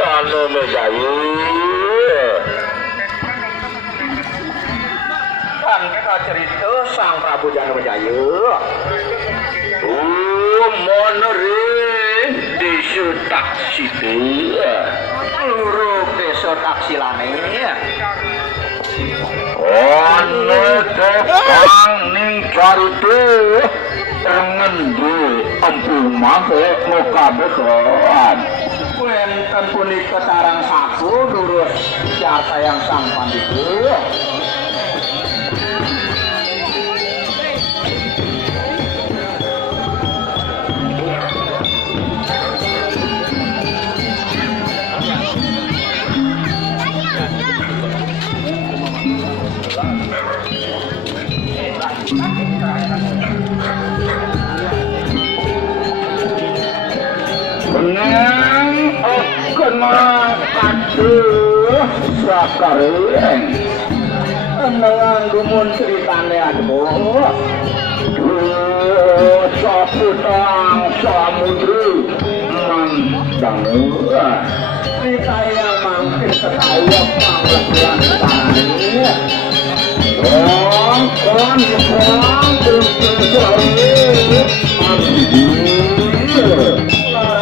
Jana Mejayu. Kan kita cerita Sang Prabu Jana Mejayu. Monering desa taksitu. Luruk desa taksilane. Ane tekang ning carute ngendi empung mangke ngokabehan. Wenten punika sarang saku lurus siapa yang sang pandiku. Nang kena aduh sakareng nang gumun ceritane aduh saputang samudra mandang cerita yang mampir ketawa panglebulan tani kon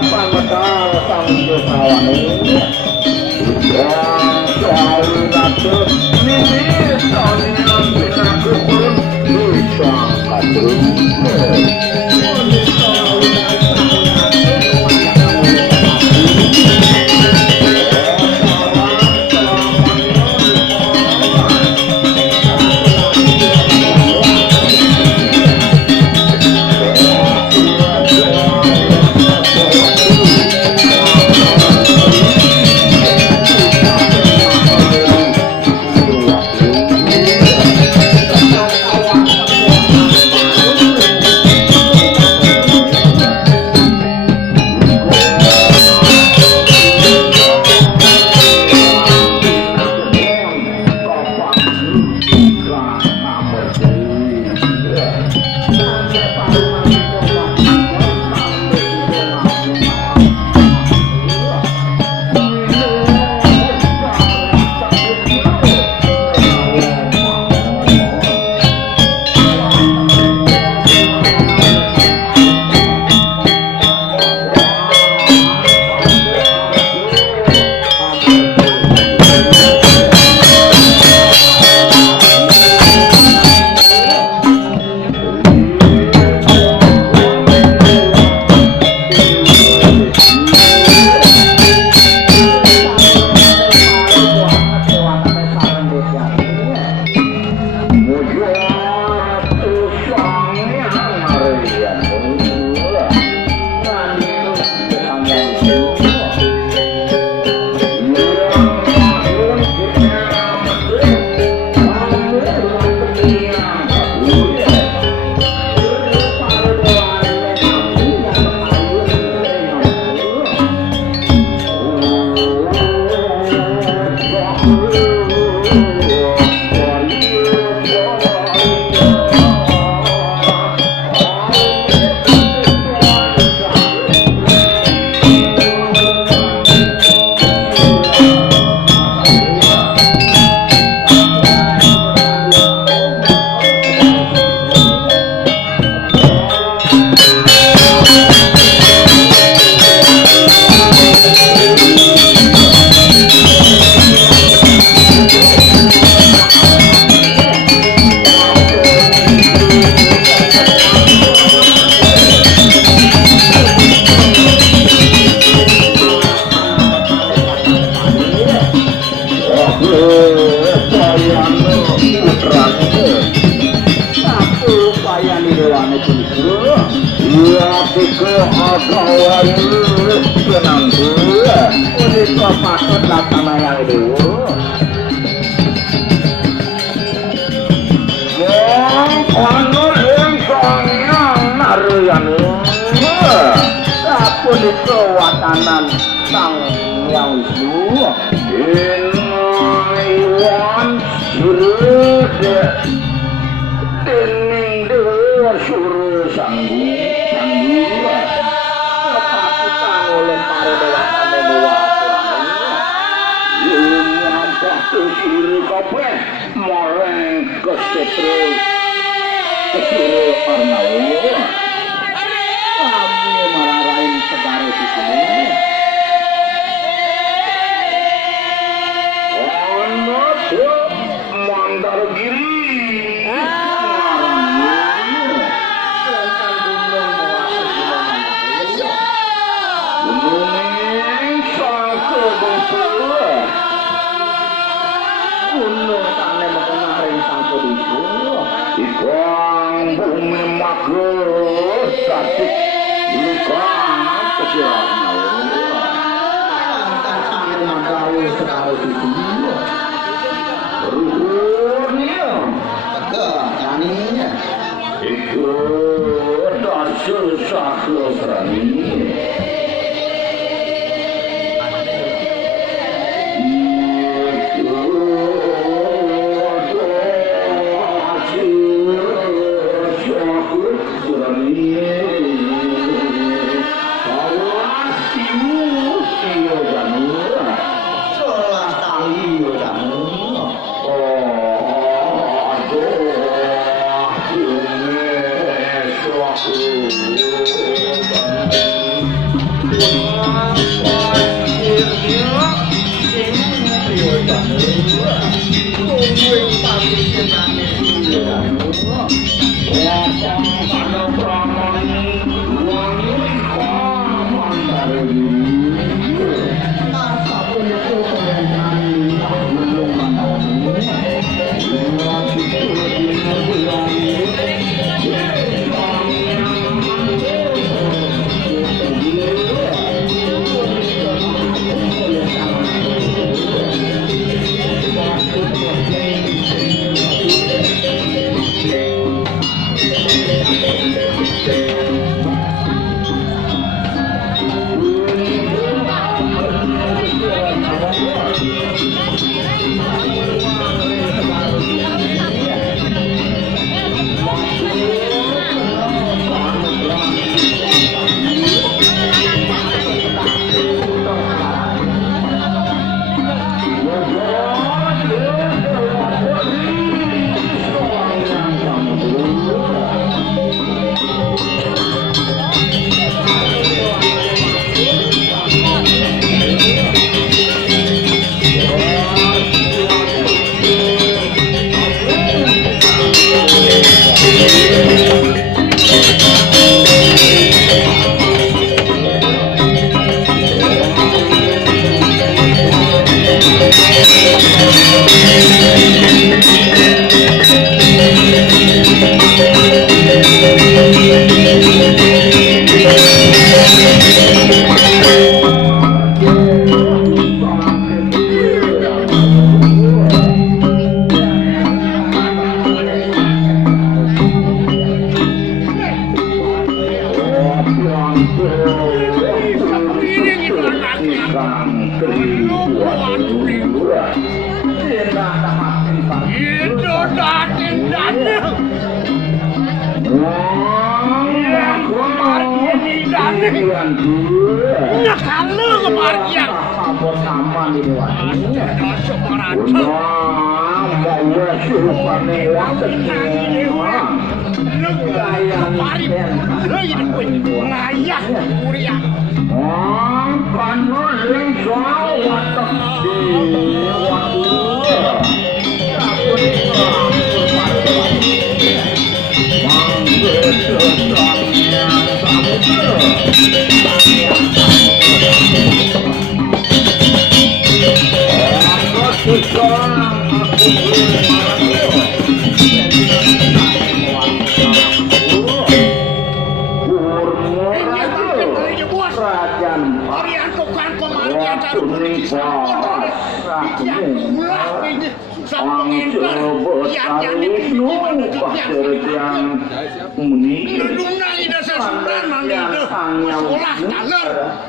Pangkal sambil kawan ini yang selalu dapat mimpi tahun bisa kumpul bisa kadrun patut laksana yang dewa. Anu yang sangyang narayana sapunika watanan Sang Hyang Wisnu iwan surya dening dewa surya sanggu oleh para dewasa apa moreng kesetru kesuru Arnau kami mararain segala di sini ono tuh mandar giri Ikang bumi magus katik ikang kesiranau tangan magawi sekali itu ruhurnya tegak janinya ikut dasar saklo serani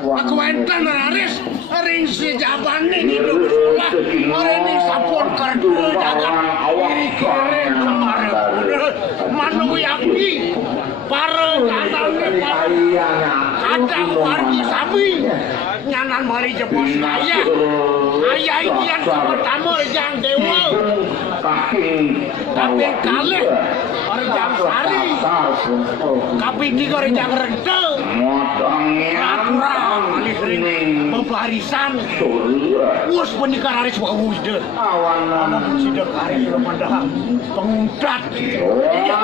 Aku enten raris ring si jabane hidup sekolah ini sampun kerja jagat kiri kemarin manu yakin para kanalnya kadang wargi sami nyanan mari jebos ayah ini yang pertama yang dewa Kaping kalih Rejang Sari. Kaping 3 Rejang Rente. Raturan malih ring bebarisan. Wus menikah raris wawus deh. Awan sidak hari Ramadan pengundat. Iya,